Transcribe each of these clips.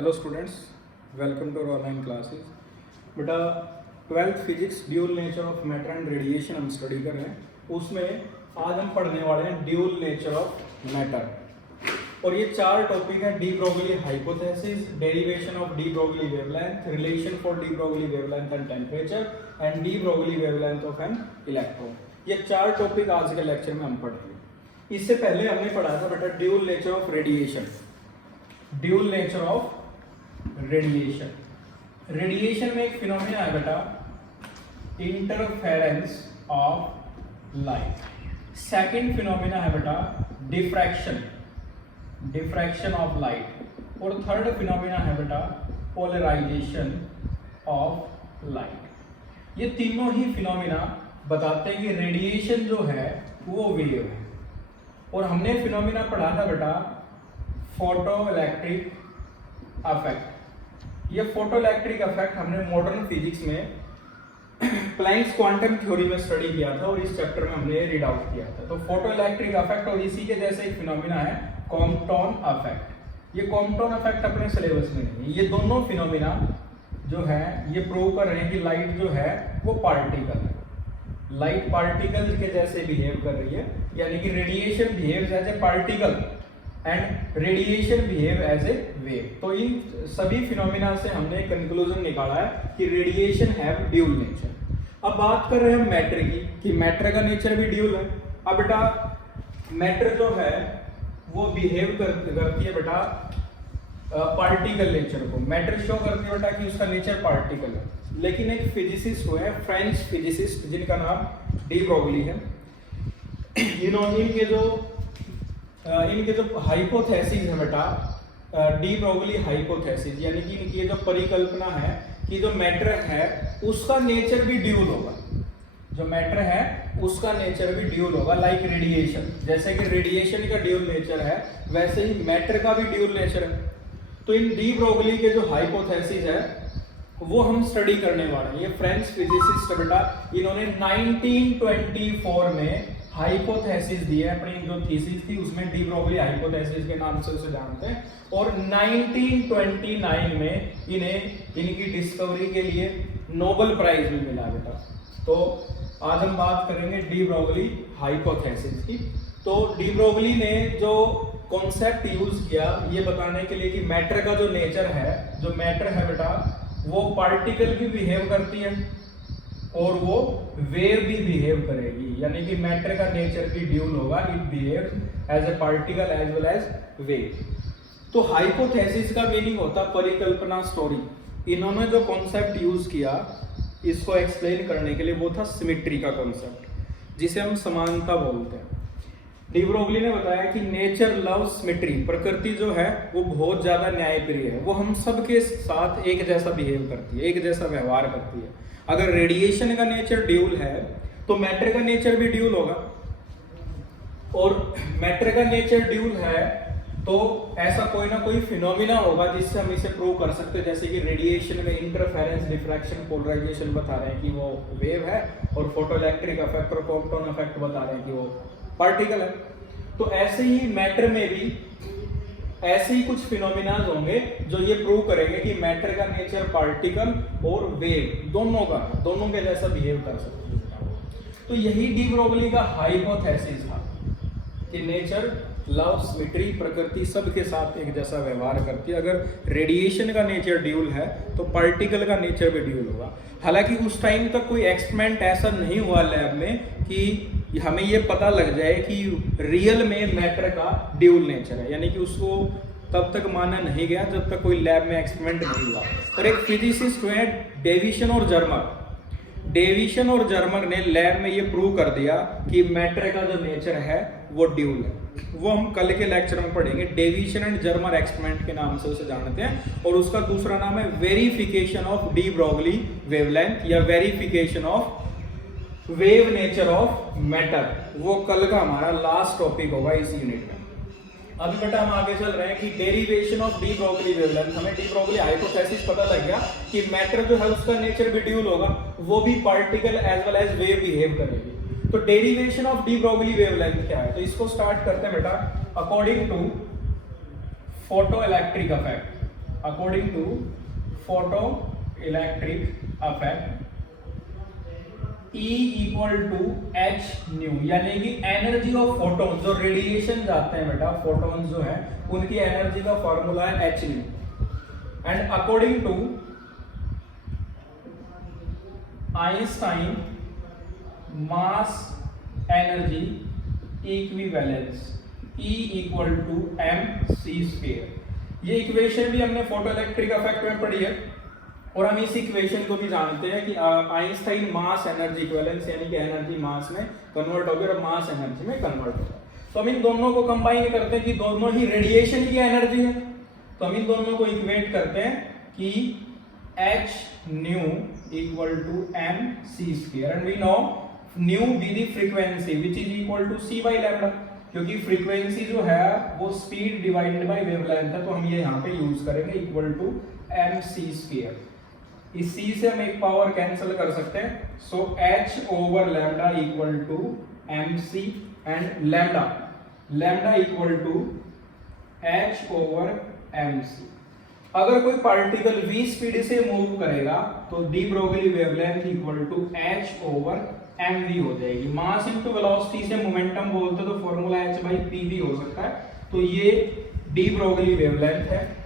Hello students, welcome to online classes. बेटा 12th physics dual nature of matter and radiation हम study कर रहे हैं। उसमें आज हम पढ़ने वाले हैं ड्यूल नेचर ऑफ मैटर। और ये चार टॉपिक हैं: D Broglie hypothesis, derivation of de Broglie wavelength, relation for D Broglie wavelength and temperature, and de Broglie wavelength of an electron. ये चार टॉपिक आज के लेक्चर में हम पढ़ेंगे। इससे पहले हमने पढ़ा था बेटा dual nature of radiation. Dual nature of radiation, radiation में एक फिनोमेना है बेटा interference of light. Second phenomena है बेटा डिफ्रैक्शन, डिफ्रैक्शन ऑफ लाइट। और थर्ड फिनोमेना है बेटा पोलराइजेशन ऑफ लाइट। ये तीनों ही फिनोमेना बताते हैं कि रेडिएशन जो है वो वेव है। और हमने फिनोमेना पढ़ा था बेटा फोटो इलेक्ट्रिक इफेक्ट। ये फोटो इलेक्ट्रिक इफेक्ट हमने मॉडर्न फिजिक्स में प्लैंक्स क्वांटम थ्योरी में स्टडी किया था और इस चैप्टर में हमने रीड आउट किया था। तो फोटो इलेक्ट्रिक इफेक्ट और इसी के जैसे एक फिनोमेना है कॉम्पटन इफेक्ट। ये कॉम्पटन इफेक्ट अपने सिलेबस में नहीं है। ये दोनों फिनोमेना जो है ये प्रूव कर रहे हैं कि लाइट जो है वो पार्टिकल है। लाइट पार्टिकल के जैसे बिहेव कर रही है, यानी कि radiation behaves as a particle and radiation behave as a wave. तो इन सभी फिनोमेना से हमने कंक्लूजन निकाला है कि रेडिएशन हैव ड्यूल नेचर। अब बात कर रहे हैं मैटर की कि मैटर का नेचर भी ड्यूल है। अब बेटा मैटर जो है वो बिहेव करती है बेटा पार्टिकल नेचर को। मैटर शो करती है बेटा कि उसका नेचर पार्टिकल है। लेकिन एक फिजिसिस्ट हुए फ्रेंच फिजिसिस्ट जिनका नाम डी ब्रोगली है, इनके जो हाइपोथेसिस है बेटा डी ब्रोगली हाइपोथेसिस, यानी कि इनकी जो परिकल्पना है कि जो मैटर है उसका नेचर भी ड्यूल होगा। जो मैटर है उसका नेचर भी ड्यूल होगा, लाइक रेडिएशन। जैसे कि रेडिएशन का ड्यूल नेचर है वैसे ही मैटर का भी ड्यूल नेचर है। तो इन डी ब्रोगली के जो हाइपोथेसिस है वो हम स्टडी करने वाले हैं। ये फ्रेंच फिजिसिस्ट बेटा इन्होंने 1924 में हाइपोथेसिस दी है। अपनी जो थीसिस थी उसमें डी ब्रोगली हाइपोथेसिस के नाम से उसे जानते हैं। और 1929 में इन्हें इनकी डिस्कवरी के लिए नोबेल प्राइज भी मिला बेटा। तो आज हम बात करेंगे डी ब्रोगली हाइपोथेसिस की। तो डी ब्रोगली ने जो कॉन्सेप्ट यूज किया ये बताने के लिए कि मैटर का जो नेचर है, जो मैटर है बेटा वो पार्टिकल भी बिहेव करती है और वो वेव भी बिहेव करेगी, यानी कि मैटर का नेचर भी ड्यूल होगा। It behaves as a particle as well as wave. तो हाइपोथेसिस का मीनिंग होता परिकल्पना, स्टोरी। इन्होंने जो कॉन्सेप्ट यूज किया इसको एक्सप्लेन करने के लिए वो था सिमेट्री का कॉन्सेप्ट, जिसे हम समानता बोलते हैं। डी ब्रोगली ने बताया कि नेचर लव्स सिमेट्री। प्रकृति जो है वो बहुत ज्यादा न्यायप्रिय है। वो हम सबके साथ एक जैसा बिहेव करती है, एक जैसा व्यवहार करती है। अगर रेडिएशन का नेचर ड्यूल है तो मैटर का नेचर भी ड्यूल होगा। और मैटर का नेचर ड्यूल है तो ऐसा कोई ना कोई फिनोमिना होगा जिससे हम इसे प्रूव कर सकते हैं। जैसे कि रेडिएशन में इंटरफेरेंस, डिफ्रैक्शन, पोलराइजेशन बता रहे हैं कि वो वेव है, और फोटो इलेक्ट्रिक इफेक्ट और कॉम्पटन इफेक्ट बता रहे हैं कि वो पार्टिकल है। तो ऐसे ही मैटर में भी ऐसे ही कुछ फिनोमिनाज होंगे जो ये प्रूव करेंगे कि मैटर का नेचर पार्टिकल और वेव दोनों के जैसा बिहेव कर सकते हैं। तो यही डी ब्रोगली का हाइपोथेसिस था कि नेचर लव सिमेट्री, प्रकृति सबके साथ एक जैसा व्यवहार करती है। अगर रेडिएशन का नेचर ड्यूल है तो पार्टिकल का नेचर भी ड्यूल होगा। हालांकि उस टाइम तक कोई एक्सपेरिमेंट ऐसा नहीं हुआ लैब में कि हमें ये पता लग जाए कि रियल में मैटर का ड्यूल नेचर है, यानी कि उसको तब तक माना नहीं गया जब तक कोई लैब में एक्सपेरिमेंट नहीं हुआ। और एक फिजिसिस्ट हुए डेविसन और जर्मर। डेविसन और जर्मर ने लैब में ये प्रूव कर दिया कि मैटर का जो नेचर है वो ड्यूल है। वो हम कल के लेक्चर में पढ़ेंगे। डेविसन एंड जर्मर एक्सपेरिमेंट के नाम से उसे जानते हैं। और उसका दूसरा नाम है verification of de Broglie wavelength या verification of wave nature of matter. वो कल का हमारा लास्ट टॉपिक होगा इस यूनिट में। अभी बेटा हम आगे चल रहे हैं कि derivation of de Broglie wavelength. हमें डी ब्रोगली हाइपोथेसिस पता लग गया कि मैटर जो है उसका नेचर भी ड्यूल होगा, वो भी particle as well as wave behave करेगी। तो derivation of de Broglie wavelength क्या है? तो इसको स्टार्ट करते हैं बेटा according to photo electric effect. According to photo electric effect E equal to h nu, यानी कि एनर्जी ऑफ फोटोन, जो रेडिएशन जाते हैं बेटा, फोटोन जो है उनकी एनर्जी का फॉर्मूला है h nu, and according to Einstein mass energy equivalence E equal to m c square. ये इक्वेशन भी हमने फोटो इलेक्ट्रिक इफेक्ट में पढ़ी है, और हम इस इक्वेशन को भी जानते हैं कि आइंस्टाइन मास एनर्जी इक्विवेलेंस, यानी कि एनर्जी मास में कन्वर्ट होगी और मास एनर्जी में कन्वर्ट होगा। तो हम इन दोनों को कंबाइन करते हैं कि दोनों ही रेडिएशन की एनर्जी है, तो हम इन दोनों को इक्वेट करते हैं कि h nu equal to m c square, and we know nu be the frequency which is equal to c by lambda, क्योंकि फ्रीक्वेंसी जो है वो स्पीड डिवाइडेड बाय वेवलेंथ है, तो हम ये यहाँ पे यूज करेंगे equal to m c square. इस c से हम एक पावर कैंसिल कर सकते हैं, so h over lambda equal to m c, and lambda equal to h over m c. अगर कोई पार्टिकल v स्पीड से मूव करेगा तो de Broglie wavelength equal to h over M v हो जाएगी। मास इनटू वेलोसिटी से momentum बोलते तो फॉर्मूला h बाई पी भी हो सकता है, तो ये डी ब्रोगली वेवलेंथ है।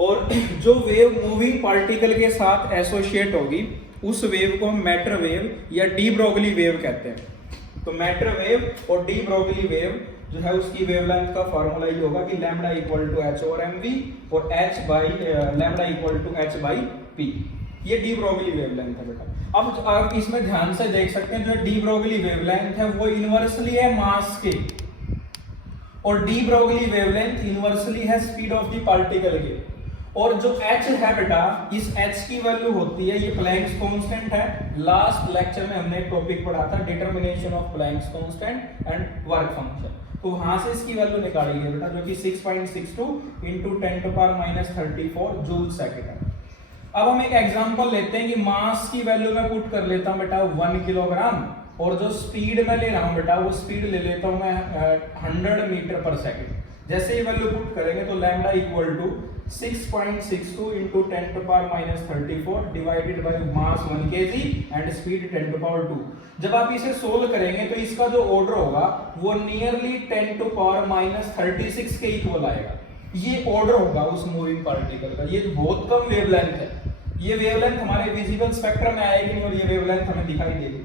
और जो वेव मूविंग पार्टिकल के साथ एसोसिएट होगी उस वेव को हम मैटर वेव या डी ब्रोगली वेव कहते हैं। तो मैटर वेव और डी ब्रोगली वेव जो है उसकी वेवलेंथ का फॉर्मूला ये होगा कि lambda equal to H over M v और h by lambda equal to H by p. ये डी ब्रोगली वेवलेंथ है बेटा। अब आप इसमें ध्यान से देख सकते हैं जो डी ब्रोगली वेवलेंथ है वो इनवर्सली है मास के, और डी ब्रोगली वेवलेंथ इनवर्सली है स्पीड ऑफ द पार्टिकल के। और जो h है बेटा, इस h की वैल्यू होती है, ये प्लैंक्स कांस्टेंट है। लास्ट लेक्चर में हमने एक टॉपिक पढ़ा था determination of Planck's constant and work function, तो वहां से इसकी वैल्यू निकाली है बेटा, जो कि 6.62 into 10 to power minus 34 joule second है। अब हम एक एग्जांपल लेते हैं कि मास की वैल्यू मैं पुट कर लेता हूं बेटा 1 किलोग्राम, और जो स्पीड मैं ले रहा हूं बेटा वो स्पीड ले लेता हूं मैं 100 मीटर पर सेकंड। जैसे ही वैल्यू पुट करेंगे तो lambda equal to 6.62 into 10 to power minus 34 divided by mass 1 kg and speed 10 to power 2। जब आप इसे सोल्व करेंगे तो इसका जो ऑर्डर होगा वो नियरली 10 to power minus 36 के इक्वल आएगा। ये ऑर्डर होगा उस मूविंग पार्टिकल का। ये बहुत कम वेवलेंथ है, ये वेवलेंथ हमारे विजिबल स्पेक्ट्रम में आएगी नहीं और ये वेवलेंथ हमें दिखाई देगी।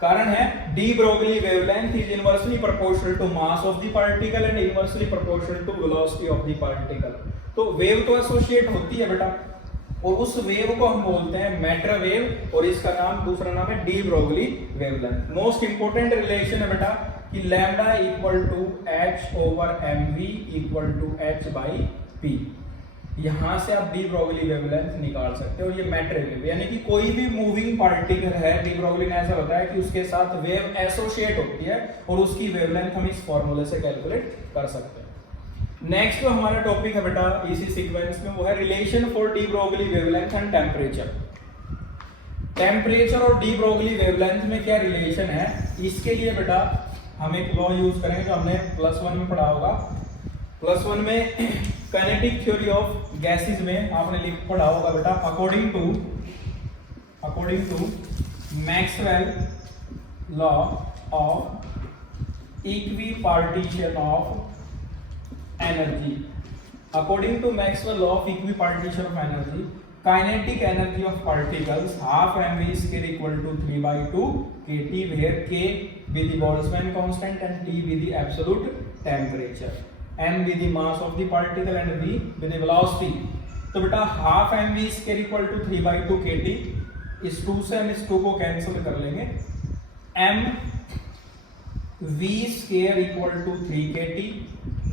कारण है de Broglie wavelength is inversely proportional to mass of the particle and inversely proportional to velocity of the particle. तो वेव तो एसोसिएट होती है बेटा, और उस वेव को हम बोलते हैं मैटर वेव, और इसका नाम दूसरा नाम है de Broglie wavelength. Most important relation है बेटा कि lambda equal to H over M we equal to H by p. यहां से आप डी ब्रोगली वेवलेंथ निकाल सकते हो। ये मैटर वेव, यानी कि कोई भी मूविंग पार्टिकल है, डी ब्रोगली में ऐसा होता है कि उसके साथ वेव एसोसिएट होती है और उसकी वेवलेंथ हम इस फॉर्मूले से कैलकुलेट कर सकते हैं। नेक्स्ट जो हमारा टॉपिक है बेटा इसी सीक्वेंस में वो है relation for D Broglie wavelength and temperature. Temperature और डी ब्रोगली वेवलेंथ में क्या रिलेशन है, इसके लिए बेटा हम एक लॉ यूज करेंगे जो हमने +1 में पढ़ा होगा। +1 में काइनेटिक थ्योरी ऑफ गैसेस में आपने पढ़ा होगा बेटा, according to Maxwell law of equipartition of energy. According to Maxwell law of equipartition of energy, kinetic energy of particles half mv square equal to 3/2 kT, where k with the Boltzmann constant and T with the absolute temperature, m with the mass of the particle and v with the velocity। तो बेटा half mv square equal to 3/2 kT, इस 2 से हम इस 2 को cancel कर लेंगे, m v square equal to 3 kT,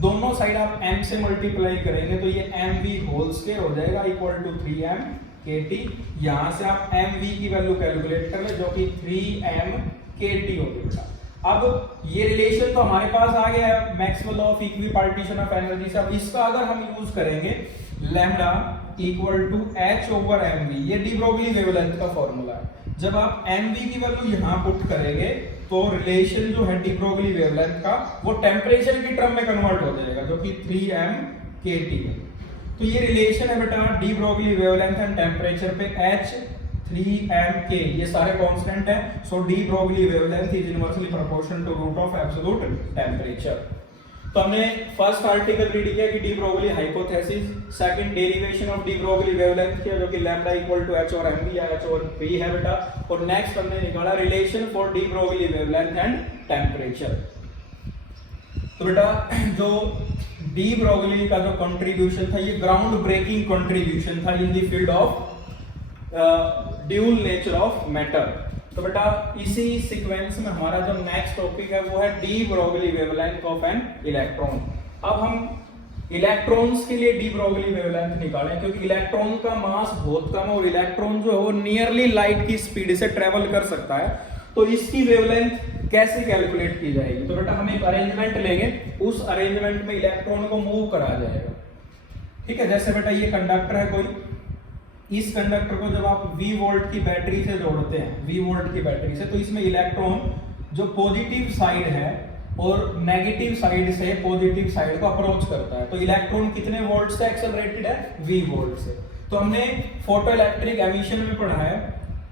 दोनों साइड आप m से मल्टीप्लाई करेंगे तो ये mv होल स्क्वायर हो जाएगा इक्वल टू 3m kT। यहां से आप mv की वैल्यू कैलकुलेट कर ले जो कि 3m kT होगी बेटा। अब ये रिलेशन तो हमारे पास आ गया है Maxwell law of equipartition of energy से। अब इसका अगर हम यूज करेंगे lambda equal to h over mv, ये डी ब्रोगली वेवलेंथ का फॉर्मूला है। जब आप mv की वैल्यू यहां पुट करेंगे तो रिलेशन जो है डी ब्रोगली वेवलेंथ का वो टेम्परेचर की टर्म में कन्वर्ट हो जाएगा जो कि 3m kT है। तो ये रिलेशन है बेटा de Broglie wavelength and temperature पे H3mK, ये सारे कांस्टेंट हैं। So de Broglie wavelength is inversely proportional to root of absolute temperature. तो हमने फर्स्ट आर्टिकल रीड किया कि de Broglie hypothesis, second derivation of de Broglie wavelength किया जो कि लैम्डा इक्वल टू h और mv या h और v है बेटा, और नेक्स्ट हमने निकाला relation for D Broglie wavelength and temperature. तो बेटा जो डी ब्रोगली का जो कंट्रीब्यूशन था ये ग्राउंड ब्रेकिंग कंट्रीब्यूशन था in the field of dual nature of matter. तो बेटा इसी सीक्वेंस में हमारा जो नेक्स्ट टॉपिक है वो है de Broglie wavelength of an electron. अब हम इलेक्ट्रॉन्स के लिए डी ब्रोगली वेवलेंथ निकालें, क्योंकि इलेक्ट्रॉन का मास बहुत कम है और इलेक्ट्रॉन जो है वो नियरली लाइट की स्पीड से ट्रेवल कर सकता है। तो इसकी वेवलेंथ कैसे कैलकुलेट की जाएगी? तो बेटा हम एक अरेंजमेंट लेंगे, उस अरेंजमेंट में इलेक्ट्रॉन को मूव करा जाएगा। ठीक है, जैसे बेटा ये कंडक्टर है कोई, इस कंडक्टर को जब आप V वोल्ट की बैटरी से जोड़ते हैं, V वोल्ट की बैटरी से, तो इसमें इलेक्ट्रॉन जो पॉजिटिव साइड है और नेगेटिव साइड से पॉजिटिव साइड को अप्रोच करता है। तो इलेक्ट्रॉन कितने वोल्ट से एक्सेलरेटेड है? V वोल्ट से। तो हमने फोटो इलेक्ट्रिक एमिशन में पढ़ा है,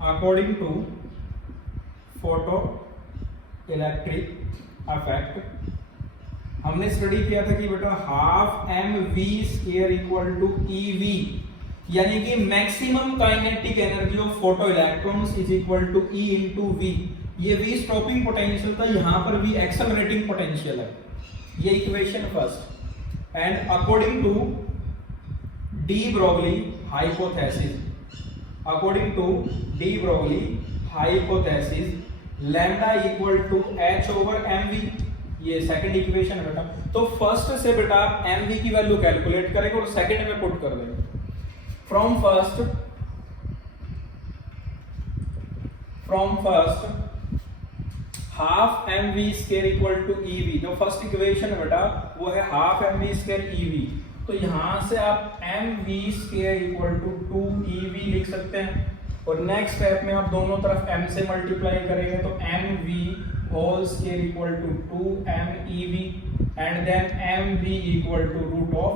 according to photo electric effect हमने स्टडी किया था कि बेटा half mv² equal to eV, यानी कि maximum kinetic energy of photo electrons is equal to E into V। ये V स्टॉपिंग पोटेंशियल था, यहां पर V एक्सेलरेटिंग पोटेंशियल है। ये equation first. And according to de Broglie hypothesis, according to de Broglie hypothesis lambda equal to h over mv, ये second equation है बेटा। तो फर्स्ट से बेटा आप mv की वैल्यू कैलकुलेट करेंगे और सेकंड में पुट कर देंगे। From first half mv² equal to ev, जो फर्स्ट इक्वेशन है बेटा वो है हाफ mv² ev। तो यहां से आप mv² इक्वल टू 2ev लिख सकते हैं, और नेक्स्ट स्टेप में आप दोनों तरफ m से मल्टीप्लाई करेंगे तो mv whole square equal to 2mev and then mv equal to root of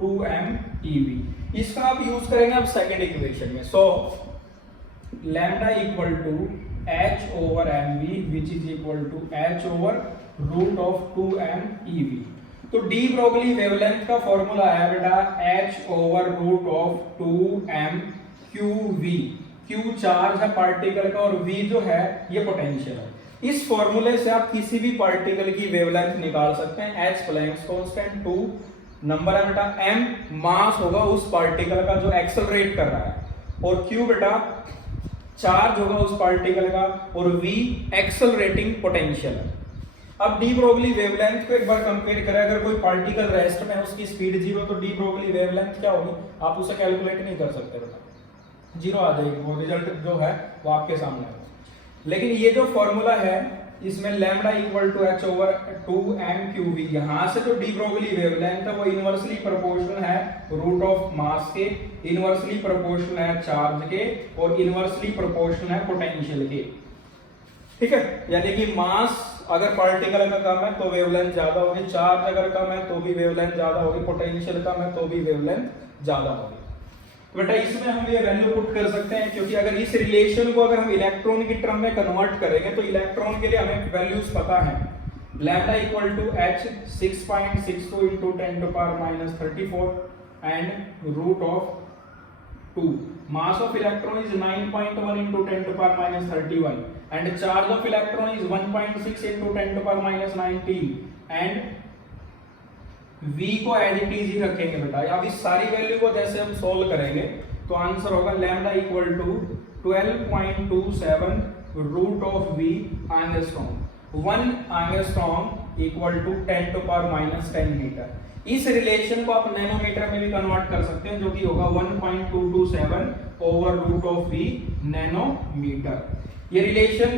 2mev। इसका आप यूज करेंगे अब सेकंड इक्वेशन में। So lambda equal to h over mv which is equal to h over root of 2mev। तो de Broglie wavelength का formula है बेटा h over root of 2mqv। q charge है पार्टिकल का और v जो है ये पोटेंशियल है। इस फॉर्मूले से आप किसी भी पार्टिकल की वेवलेंथ निकाल सकते हैं। h प्लैंक्स कांस्टेंट, 2 नंबर है बेटा, m मास होगा उस पार्टिकल का जो एक्सेलरेट कर रहा है, और q बेटा चार्ज होगा उस पार्टिकल का, और v एक्सेलरेटिंग पोटेंशियल है। अब डी ब्रोगली वेवलेंथ को एक बार कंपेयर करें, अगर कोई पार्टिकल रेस्ट में है उसकी स्पीड 0, तो डी ब्रोगली वेवलेंथ क्या होगी? आप उसे कैलकुलेट नहीं कर सकते बेटा, 0 आ जाएगी, वो रिजल्ट जो है वो आपके सामने है। लेकिन ये जो फॉर्मूला है इसमें lambda equal to h over 2mqv, यहां से जो डी ब्रोगली वेवलेंथ है वो इनवर्सली प्रोपोर्शनल है रूट ऑफ मास के, इनवर्सली प्रोपोर्शनल है चार्ज के, और इनवर्सली प्रोपोर्शनल है पोटेंशियल के। ठीक है, यानी कि मास अगर पार्टिकल का कम है तो वेवलेंथ ज्यादा होगी, चार्ज अगर कम है तो भी वेवलेंथ ज्यादा होगी, पोटेंशियल कम है तो भी वेवलेंथ ज्यादा होगी। बेटा इसमें हम ये वैल्यू पुट कर सकते हैं, क्योंकि अगर इस रिलेशन को अगर हम इलेक्ट्रॉन की टर्म में कन्वर्ट करेंगे तो इलेक्ट्रॉन के लिए हमें वैल्यूज पता है। Lambda equal to h 6.62 into 10 to power minus 34 and root of 2. Mass of electron is 9.1 into 10 to power minus 31 and charge of electron is 1.6 into 10 to power minus 19 and v को as it is he रखेंगे बेटा। अब इस सारी value को जैसे हम solve करेंगे तो आंसर होगा lambda equal to 12.27 root of v angstrom. 1 angstrom equal to 10 to power minus 10 metre. इस रिलेशन को आप नैनोमीटर में भी कन्वर्ट कर सकते हैं, जो कि होगा 1.227 over root of v nanometre. ये रिलेशन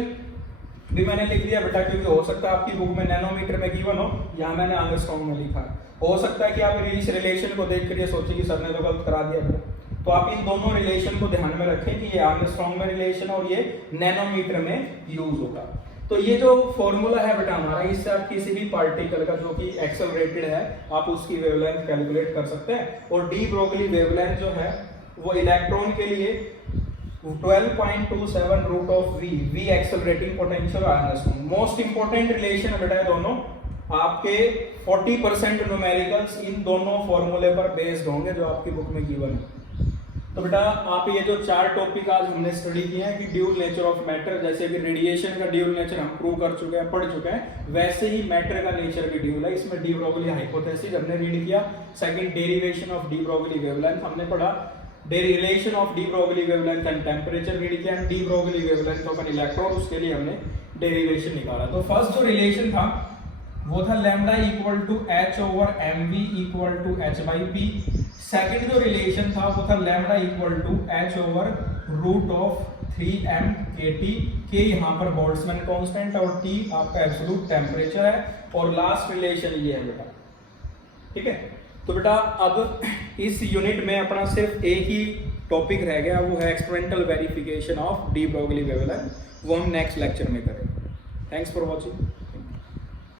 भी मैंने लिख दिया बेटा, क्योंकि हो सकता है आपकी बुक में नैनोमीटर में गिवन हो, यहाँ मैंने एंगस्ट्रॉम में लिखा है। हो सकता है कि आप इस रिलेशन को देख कर ये सोचे कि सर ने तो गलत करा दिया, तो आप इन दोनों रिलेशन को ध्यान में रखें कि ये एंगस्ट्रॉम में रिलेशन और ये नैनोमीटर में यूज होगा। तो ये जो फॉर्मूला है बेटा हमारा, इससे आप किसी भी पार्टिकल का जो कि एक्सेलरेटेड है आप उसकी वेवलेंथ कैलकुलेट कर सकते हैं। और डी ब्रोगली वेवलेंथ जो है वो इलेक्ट्रॉन के लिए 12.27 root of V, V accelerating potential ion. Most important relation है बेटा दोनों आपके 40% न्यूमेरिकल्स इन दोनों फॉर्मूले पर बेस्ड होंगे जो आपकी बुक में गिवन है। तो बेटा आप ये जो 4 टॉपिक आज हमने स्टडी किए हैं कि ड्यूल नेचर ऑफ मैटर, जैसे कि रेडिएशन का ड्यूल नेचर हम प्रूव कर चुके हैं, पढ़ चुके हैं, वैसे ही मैटर का नेचर भी ड्यूल है। इसमें डी ब्रोगली हाइपोथेसिस हमने रीड किया, second derivation of de Broglie wavelength हमने पढ़ा, relation of de Broglie wavelength and temperature read किया, and de Broglie wavelength of an electron, उसके लिए हमने डेरिवेशन निकाला। तो फर्स्ट जो रिलेशन था वो था lambda equal to H over M we equal to H by P. Second जो रिलेशन था वो था lambda equal to H over root of 3m kT, के यहाँ पर बोल्ट्जमैन कांस्टेंट और T आपका एब्सोल्यूट टेम्परेचर है। और लास्ट रिलेशन ये है बेटा, ठीक है। तो बेटा अब इस यूनिट में अपना सिर्फ एक ही टॉपिक रह गया, वो है experimental verification of de Broglie wavelength, वो हम नेक्स्ट लेक्चर में करेंगे। Thanks for watching.